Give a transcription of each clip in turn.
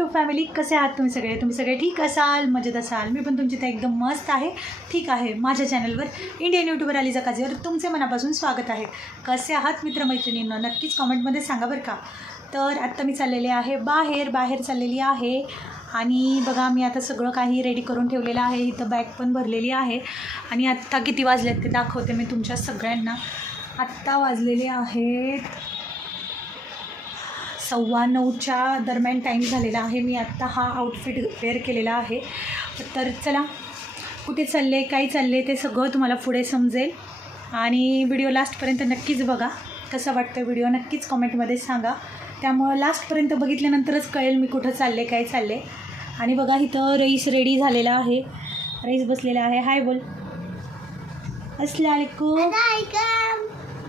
To family कसे आहात तुम्ही सगळे? तुम्ही सगळे ठीक असाल? मजेत असाल? मी पण तुमची तर एकदम मस्त आहे. ठीक आहे. माझ्या चॅनलवर इंडियन यूट्यूबर अली जकाजीवर तुमचे मनापासून स्वागत आहे. कसे आहात मित्रमैत्रिणींना? नक्कीच कॉमेंटमध्ये सांगा बरं का. तर आत्ता मी चाललेले आहे बाहेर. बाहेर चाललेली आहे. आणि बघा मी आता सगळं काही रेडी करून ठेवलेलं आहे. इथं बॅग पण भरलेली आहे. आणि आत्ता किती वाजलेत ते दाखवते मी तुमच्या सगळ्यांना. आत्ता वाजलेले आहेत सव्वा नऊच्या दरम्यान टाईम झालेला आहे. मी आत्ता हा आउटफिट वेअर केलेला आहे. तर चला कुठे चालले काय चालले ते सगळं तुम्हाला पुढे समजेल. आणि व्हिडिओ लास्टपर्यंत नक्कीच बघा. कसं वाटतं व्हिडिओ नक्कीच कॉमेंटमध्ये सांगा. त्यामुळं लास्टपर्यंत बघितल्यानंतरच कळेल मी कुठं चालले काय चालले. आणि बघा इथं रईस रेडी झालेला आहे. रईस बसलेला आहे. हाय बोल. असलाकुम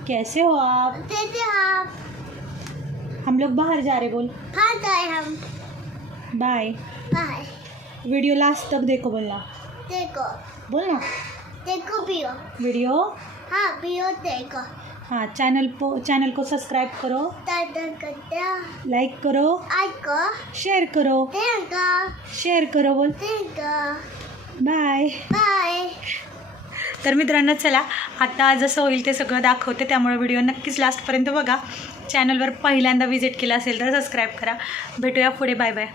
कैसे हो आप? हम लोग बाहर जा रहे बोल। हम। बाय बाय वीडियो लास्ट तक देखो बोलना। देखो। बोल ना देखो पियो। वीडियो हाँ पियो देखो। हाँ चैनल को चैनल को सब्सक्राइब करो। लाइक करो। ऐको शेयर करो। शेअर करो बोल। बाय बाय तर मित्रांनो चला आता जसं होईल ते सगळं दाखवते. त्यामुळे व्हिडिओ नक्कीच लास्टपर्यंत बघा. चॅनलवर पहिल्यांदा व्हिजिट केलं असेल तर सबस्क्राईब करा. भेटूया पुढे. Bye bye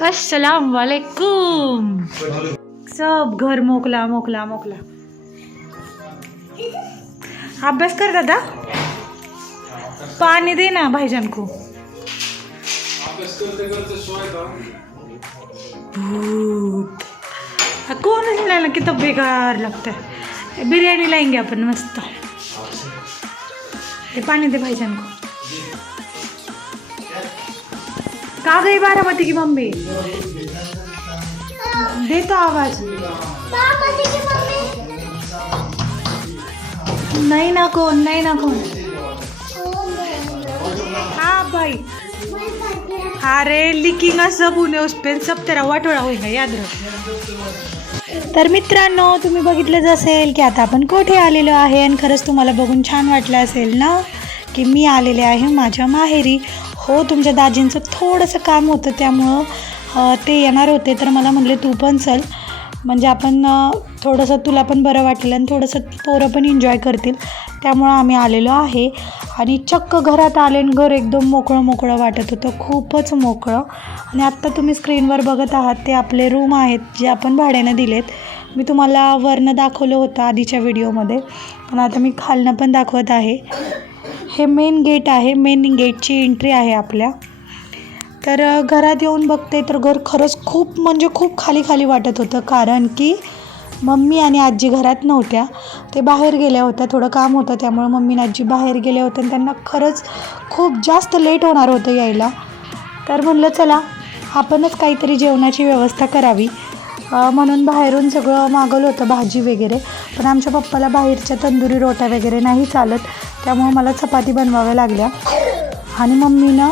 Assalamu alaikum. So, घर मोकला मोकला मोकला अभ्यास कर दादा. पाणी दे ना भाईजान को भूत कोण कोणच की तो किती बेकार लागतं बिर्याणी लाएंगे आपण मस्त. ते पाणी दे भाईजान को का गई बारामती की मम्मी? देतो आवाज. नाही ना कोण नाही ना कोण. हाँ भाई अरे लिकिंग असं पुणे उस पे सब तेरा वाटोळा होईल याद रख तर मित्रांनो तुम्ही बघितलंच असेल की आता आपण कोठे आलेलो आहे आणि खरंच तुम्हाला बघून छान वाटलं असेल ना? की मी आलेले आहे माझ्या माहेरी. हो तुमच्या दाजींचं थोडंसं काम होतं त्यामुळं ते येणार होते. तर मला म्हणले तू पण चल. म्हणजे आपण थोडंसं तुला पण बरं वाटेल आणि थोडंसं पोरं पण एन्जॉय करतील. त्यामुळं आम्ही आलेलो आहे. आणि चक्क घरात आले आणि घर एकदम मोकळं मोकळं वाटत होतं. खूपच मोकळं. आणि आत्ता तुम्ही स्क्रीनवर बघत आहात ते आपले रूम आहेत जे आपण भाड्यानं दिलेत. मी तुम्हाला वरनं दाखवलं होतं आधीच्या व्हिडिओमध्ये पण आता मी खालनं पण दाखवत आहे. हे मेन गेट आहे. मेन गेटची एंट्री आहे आपल्या. तर घरात येऊन बघते तर घर खरंच खूप म्हणजे खूप खाली खाली वाटत होतं. कारण की मम्मी आणि आजी घरात नव्हत्या. ते बाहेर गेल्या होत्या. थोडं काम होतं त्यामुळं मम्मी आणि आजी बाहेर गेल्या होत्या आणि त्यांना खरंच खूप जास्त लेट होणार होतं यायला. तर म्हणलं चला आपणच काहीतरी जेवणाची व्यवस्था करावी. म्हणून बाहेरून सगळं मागवलं होतं भाजी वगैरे. पण आमच्या पप्पाला बाहेरच्या तंदुरी रोट्या वगैरे नाही चालत. त्यामुळं मला चपाती बनवाव्या लागल्या. आणि मम्मीनं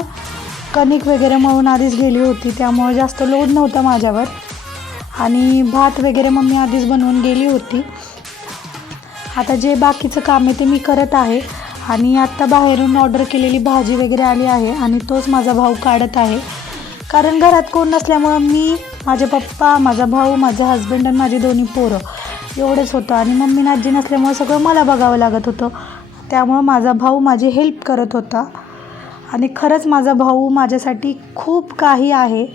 कणिक वगैरे मळून आधीच गेली होती. त्यामुळं जास्त लोड नव्हता माझ्यावर. आणि भात वगैरे मम्मी आधीच बनवून गेली होती. आता जे बाकीचं काम आहे ते मी करत आहे. आणि आत्ता बाहेरून ऑर्डर केलेली भाजी वगैरे आली आहे आणि तोच माझा भाऊ काढत आहे. कारण घरात कोण नसल्यामुळं मी माझे पप्पा माझा भाऊ माझा हस्बंड आणि माझे दोन्ही पोरं एवढंच होतं. आणि मम्मी नाजी नसल्यामुळं सगळं मला बघावं लागत होतं. त्यामुळं माझा भाऊ माझी हेल्प करत होता. आणि खरंच माझा भाऊ माझ्यासाठी खूप काही आहे.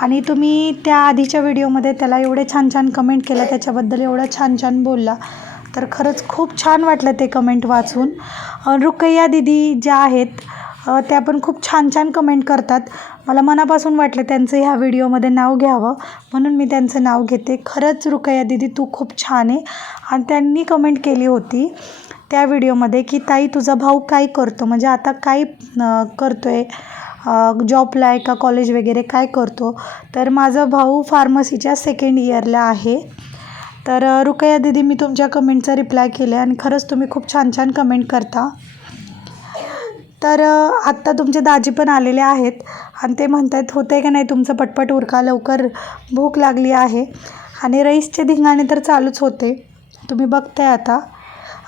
आणि तुम्ही त्या आधीच्या व्हिडिओमध्ये त्याला एवढे छान छान कमेंट केलं त्याच्याबद्दल एवढं छान छान बोलला. तर खरंच खूप छान वाटलं ते कमेंट वाचून. रुकैया दिदी ज्या आहेत त्या पण खूप छान छान कमेंट करतात. मला मनापासून वाटलं त्यांचं ह्या व्हिडिओमध्ये नाव घ्यावं म्हणून मी त्यांचं नाव घेते. खरंच रुकैया दिदी तू खूप छान आहे. आणि त्यांनी कमेंट केली होती त्या व्हिडिओमध्ये की ताई तुझा भाऊ काय करतो? म्हणजे आता काय करतो आहे जॉबला आहे का कॉलेज वगैरे काय करतो तर माझा भाऊ फार्मसीच्या सेकंड इयरला आहे. तर रुकया दीदी दिदी मी तुमच्या कमेंटचा रिप्लाय केला आणि खरंच तुम्ही खूप छान छान कमेंट करता. तर आत्ता तुमचे दाजी पण आलेले आहेत आणि ते म्हणत आहेत होतं आहे का नाही तुमचं पटपट उरका लवकर भूक लागली आहे. आणि रईसचे धिंगाणे तर चालूच होते. तुम्ही बघताय आता.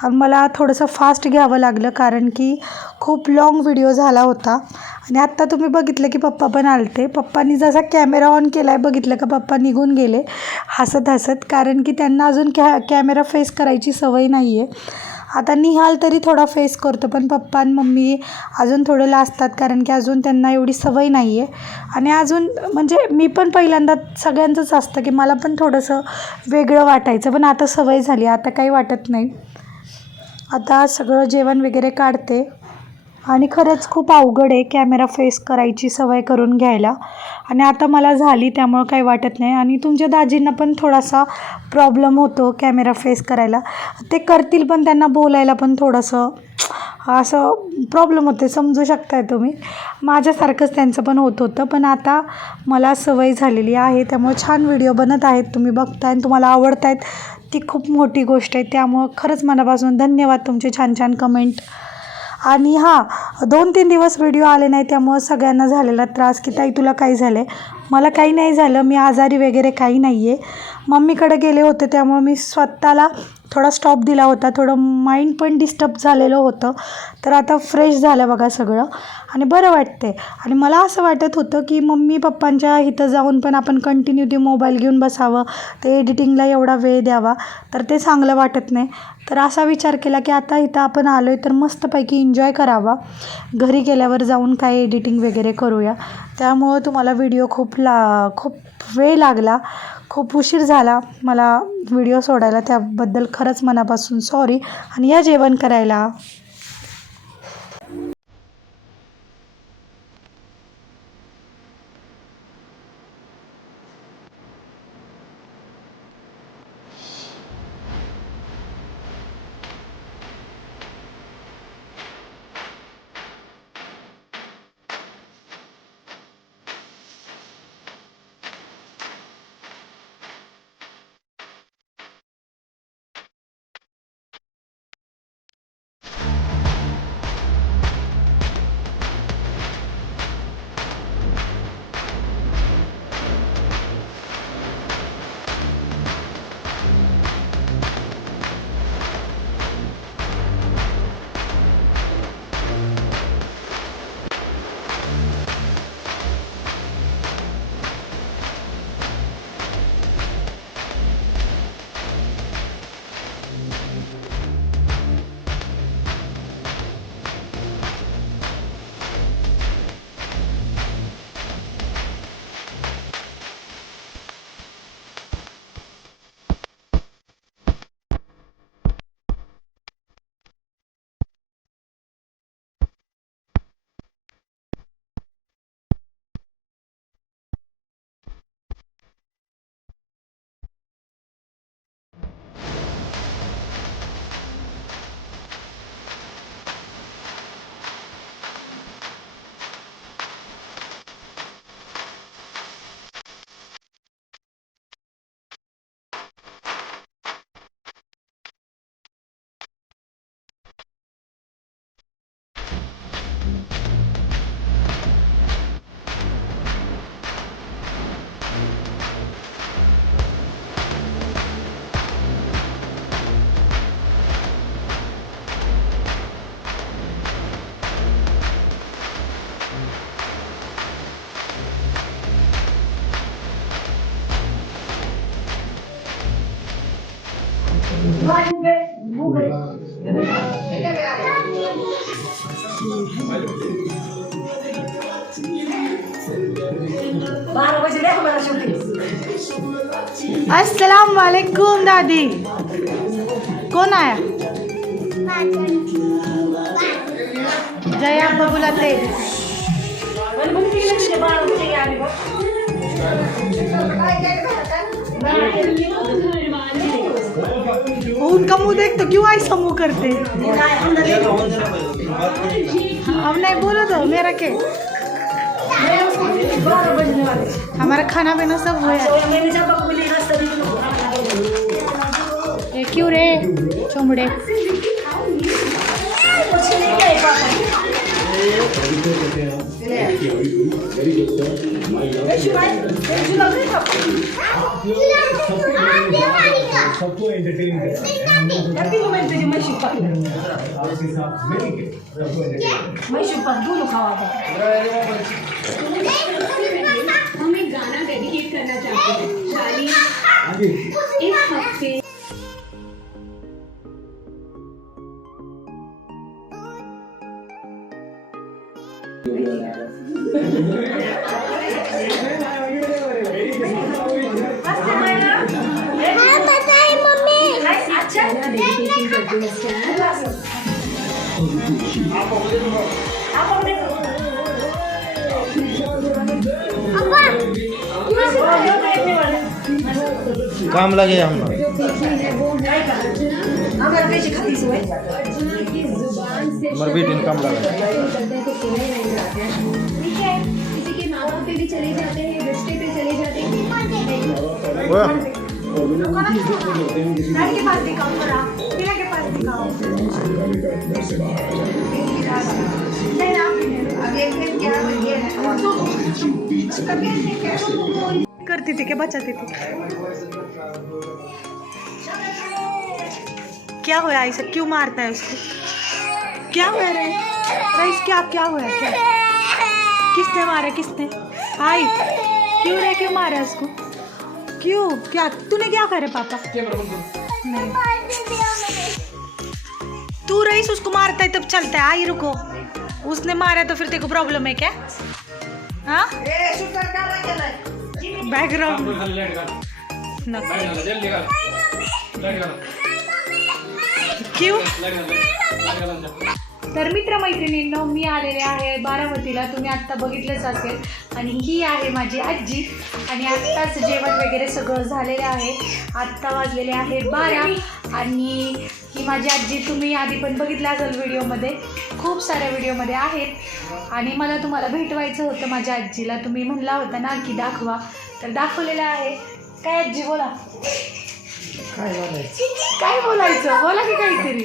आणि मला थोडंसं फास्ट घ्यावं लागलं कारण की खूप लाँग व्हिडिओ झाला होता. आणि आत्ता तुम्ही बघितलं की पप्पा पण आलते. पप्पांनी जसा कॅमेरा ऑन केला आहे बघितलं का पप्पा निघून गेले. हसत हसत कारण की त्यांना अजून कॅ कॅमेरा फेस करायची सवय नाही आहे आता निहाल तरी थोडा फेस करतो पण पप्पा आणि मम्मी अजून थोडं लाजतात कारण की अजून त्यांना एवढी सवय नाही आहे आणि अजून म्हणजे मी पण पहिल्यांदा सगळ्यांचंच असतं की मला पण थोडंसं वेगळं वाटायचं पण आता सवय झाली आता काही वाटत नाही. आता सगळं जेवण वगैरे काढते. आणि खरंच खूप अवघड आहे कॅमेरा फेस करायची सवय करून घ्यायला. आणि आता मला झाली त्यामुळं काही वाटत नाही. आणि तुमच्या दाजींना पण थोडासा प्रॉब्लेम होतो कॅमेरा फेस करायला. ते करतील पण त्यांना बोलायला पण थोडंसं असं प्रॉब्लेम होते समजू शकताय तुम्ही. माझ्यासारखंच त्यांचं पण होत होतं पण आता मला सवय झालेली आहे. त्यामुळे छान व्हिडिओ बनत आहेत तुम्ही बघताय आणि तुम्हाला आवडत आहेत ती खूप मोठी गोष्ट आहे. त्यामुळं खरंच मनापासून धन्यवाद तुमचे छान छान कमेंट आणि हां दोन तीन दिवस व्हिडिओ आले नाही त्यामुळं सगळ्यांना झालेला त्रास की ताई तुला काय झालं आहे मला काही नाही झालं. मी आजारी वगैरे काही नाही आहे मम्मीकडे गेले होते त्यामुळं मी स्वतःला थोडा स्टॉप दिला होता थोडं माइंड पण डिस्टर्ब झालेलं होतं. तर आता फ्रेश झालं बघा सगळं. आणि बरं वाटते आणि मला असं वाटत होतं की मम्मी पप्पांच्या इथं जाऊन पण आपण कंटिन्यू ते मोबाईल घेऊन बसावं ते एडिटिंगला एवढा वेळ द्यावा. तर ते चांगलं वाटत नाही. तर असा विचार केला की आता इथं आपण आलो आहे तर मस्तपैकी एन्जॉय करावा. घरी गेल्यावर जाऊन काय एडिटिंग वगैरे करूया. त्यामुळं तुम्हाला व्हिडिओ खूप ला खूप वेळ लागला. खूप उशीर झाला मला व्हिडिओ सोडायला. त्याबद्दल खरंच मनापासून सॉरी आणि या जेवण करायला. अस्सलाम वालेकुम दादी। कौन आया? जय अब्बा बुलाते उनका मुँह देख तो क्यों ऐसा मुँह करते हम नहीं बोलो तो मेरा के? हमारा खाना पीना सब हुआ क्यों रे चोमड़े सबको एंटरटेन करना काम लगे हम लोग हमारे बेटी ने काम लगा। जाते हैं ठीक है किसी के माँ बाप पे भी चले जाते हैं रिश्ते पे चले जाते हैं करती थी क्या, बचाती थी? क्या हुआ ऐसा क्यों मारता है उसको? क्या हुआ रे? रईस क्या क्या हुआ? क्या? किसने मारा किसने? आई क्यों रे क्यों मारा उसको? क्यों? क्या तूने क्या करे पापा? नहीं। तू रईस उसको मारता है तब चलता है। आई रुको। उसने मारा तो फिर तेरे को प्रॉब्लम है क्या? हाँ? बैकग्राउंड क्यू तर मित्रमैत्रिणींनो मी आलेले आहे बारामतीला. तुम्ही आत्ता बघितलंच असेल. आणि ही आहे माझी आजी. आणि आत्ताच जेवण वगैरे सगळं झालेलं आहे. आत्ता वाजलेले आहे बारा. आणि ही माझी आजी तुम्ही आधी पण बघितलं असेल व्हिडिओमध्ये. खूप साऱ्या व्हिडिओमध्ये आहेत. आणि मला तुम्हाला भेटवायचं होतं माझ्या आजीला. तुम्ही म्हणला होता ना की दाखवा. तर दाखवलेलं आहे. काय आजी बोला. काय बोलायचं? बोला की काहीतरी.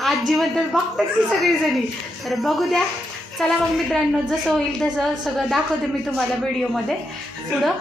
आजी बद्दल बघतात की सगळीजणी. तर बघू द्या. चला मग मित्रांनो जसं होईल तसं सगळं दाखवते मी तुम्हाला व्हिडिओमध्ये पुढं.